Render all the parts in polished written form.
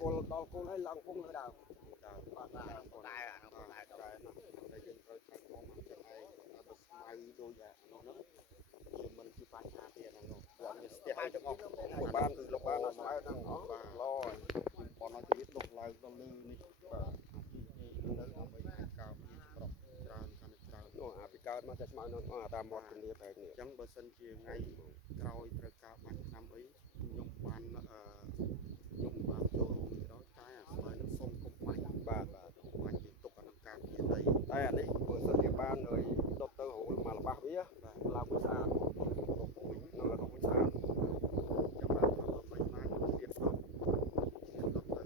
គល់ដល់គល់ហើយឡើងពងលើដើមបាទបងដែរអានោះបងដែរដល់តែយើងត្រូវខាងមកមកចឹងឯងដល់ស្មៅដូចអានោះហ្នឹងយើងមិនជាបញ្ហាទេហ្នឹងនោះគាត់មានស្ទះអីទាំងអស់លោកបានគឺលោកបានស្មៅហ្នឹងអស់ឡយបងឲ្យជីវិតដុសឡើងដល់លើនេះបាទជីនៅដើម្បីការពារច្រកច្រើនកាន់តែច្រើននោះអាពីកើតមកតែស្មៅនោះតាមមាត់ជំនាបែបនេះអញ្ចឹងបើសិនជាថ្ងៃក្រោយត្រូវការបាញ់ឆ្នាំអីខ្ញុំបានចូលរួមទៅដល់តែអាស្មៅនឹងសុំកុំបាញ់បាទបាញ់យើងទុកអានឹងការពារដីតែអានេះបើសិនជាបានឲ្យដុតទៅហូរមករបស់វាឡើងវាស្អាតទុកវិញនឹងរកវាស្អាតចាំបានដល់ទៅបានជ្រាបដល់ទៅ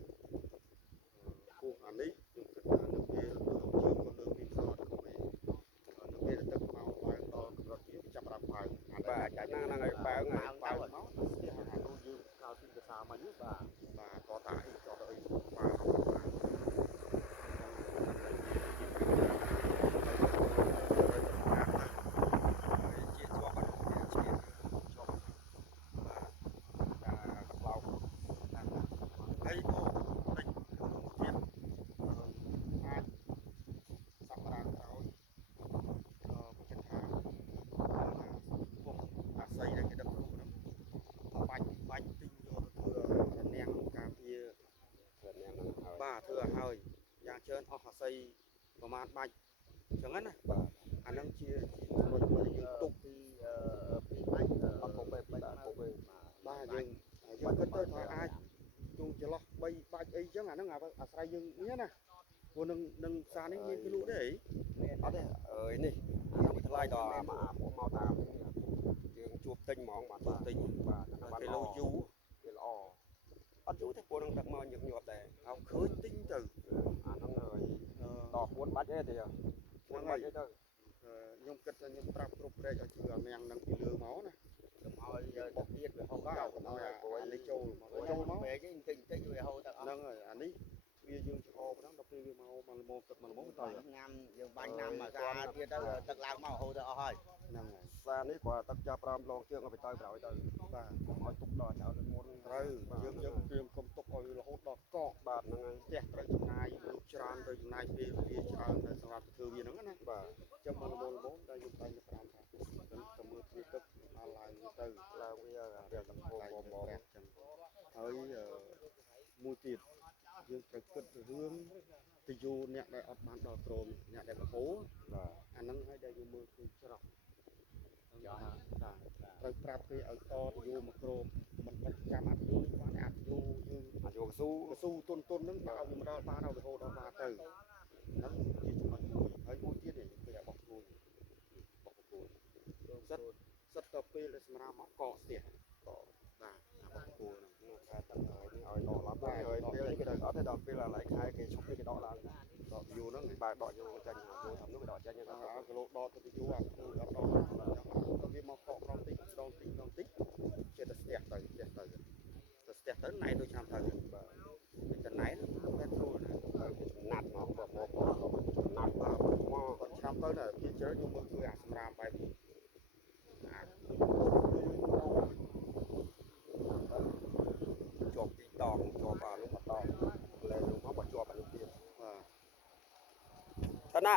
គូអានេះខ្ញុំគិតថានៅពេលយើងក៏លើកពីខោអត់ខុសទេនៅពេលទឹកមកឡើងដល់កម្រិតវាចាប់រាប់ហើយបាទចាច់ហ្នឹងហើយបើងមកស្ទះអានោះយើងក្រៅពីភាសាមិញបាទតតាអីតទៅអីបាទជាជាប់ជាជាប់បាទតែក្លោហើយក៏តិចទៀតអាចសប្តាហ៍ក្រោយខ្ញុំគិតថាពុកអាស័យដែលគេដឹកគ្រូហ្នឹងបាច់ទិញយកទៅធ្វើរនាំងការពាររនាំងហ្នឹងហើយបាទធ្វើឲ្យហើយយ៉ាងច្រើនអស់អាស័យប្រហែលបាច់អញ្ចឹងណាបាទអាហ្នឹងជាចំណុចមួយយើងទុកពីបាច់អត់ពុកពេបាច់ពុកពេបាទយើងគិតទៅថាអាចជួងចន្លោះ3បាច់អីចឹងអាហ្នឹងអាស្រ័យយើងនេះណាព្រោះនឹងផ្សារនេះមានគេលក់ទេអត់ទេអើយនេះអាហ្នឹងវាថ្លៃដល់មកតាមយើងជួបទិញហ្មងបាទទិញបាទគេលោយូរវាល្អអត់យូរទេពួកនឹងដឹកមកញឹកញាប់ដែរហើយឃើញទិញទៅអាហ្នឹងហើយដល់4បាច់ទេ4បាច់អីទៅខ្ញុំគិតថាខ្ញុំប្រាប់គ្រប់ព្រែកឲ្យធ្វើអាមាំងនឹងពីលើមកណាកុំឲ្យបុកទៀតវាហូរចោលកុំឲ្យអានេះចូលមកពេកតិចវាហូរទៅអស់ហ្នឹងហើយអានេះវាយើងច្រកហ្នឹងដល់ពេលវាមកល្មមទឹកមកល្មមទៅញ៉ាំយើងបាញ់ញ៉ាំមកសាទៀតទៅទឹកឡើងមកហូរទៅអស់ហើយហ្នឹងហើយសានេះគាត់ទឹកចាប់5ឡងជើងឲ្យទៅក្រោយទៅបាទកុំឲ្យទុកដល់ចោលមុនត្រូវយើងព្រៀងគុំទុកឲ្យរហូតដល់កកបាទហ្នឹងហើយផ្ទះត្រូវចំណាយមនុស្សច្រើនត្រូវចំណាយពេលវាច្រើនទៅសម្រាប់ធ្វើវាហ្នឹងណាបាទចឹងមកល្មមតែយើងតែងតែប្រាំថាទៅមើលពីទឹកដល់ឡើងទៅឡើងវាវាទឹកហូរបងចឹងហើយមួយទៀតយើងត្រូវគិតរឿងទៅយូរអ្នកដែលអត់បានដល់ក្រមអ្នកដែលកហូរបាទអាហ្នឹងហើយដែលយើងមើលឃើញច្រកត្រូវប្រាប់គេឲ្យតទៅយូរមកក្រមមិនចាំអាយុនេះបានអាយុយើងអាយុកស៊ូទុនហ្នឹងបើឲ្យវាមកដល់បានឲ្យរហូតដល់បានទៅហ្នឹងជាចំណុចមួយហើយមួយទៀតនេះគេបោះគោបោះគោសិតទៅពេលដែលសម្រាប់មកកកស្ទះកកបាទបោះគោហ្នឹងខែទឹកហើយនេះឲ្យដកឡើងហើយពេលគេដល់អត់ទេដល់ពេលឡៃខែគេឈប់គេដកឡើងដកយូរហ្នឹងបាទដកយូរចាញ់យូរថានោះគេដកចាញ់គីឡូដកទៅយូរអាគឺអត់ដកឡើងដល់វាមកកកក្រំតិចដងតិចចេះតែស្ទះទៅស្ទះទៅណៃដូចឆ្នាំទៅបាទតែណៃតែត្រួតទៅវាចំណាត់ហ្មងបើមកចំណាត់បាទមកគាត់ឆ្នាំទៅតែវាជើខ្ញុំមើលគឺអាសម្រាប់បែបនេះជាប់ពីដងជាប់អានោះមកដងលែងនោះមកបើជាប់អានោះទៀតបាទតើណា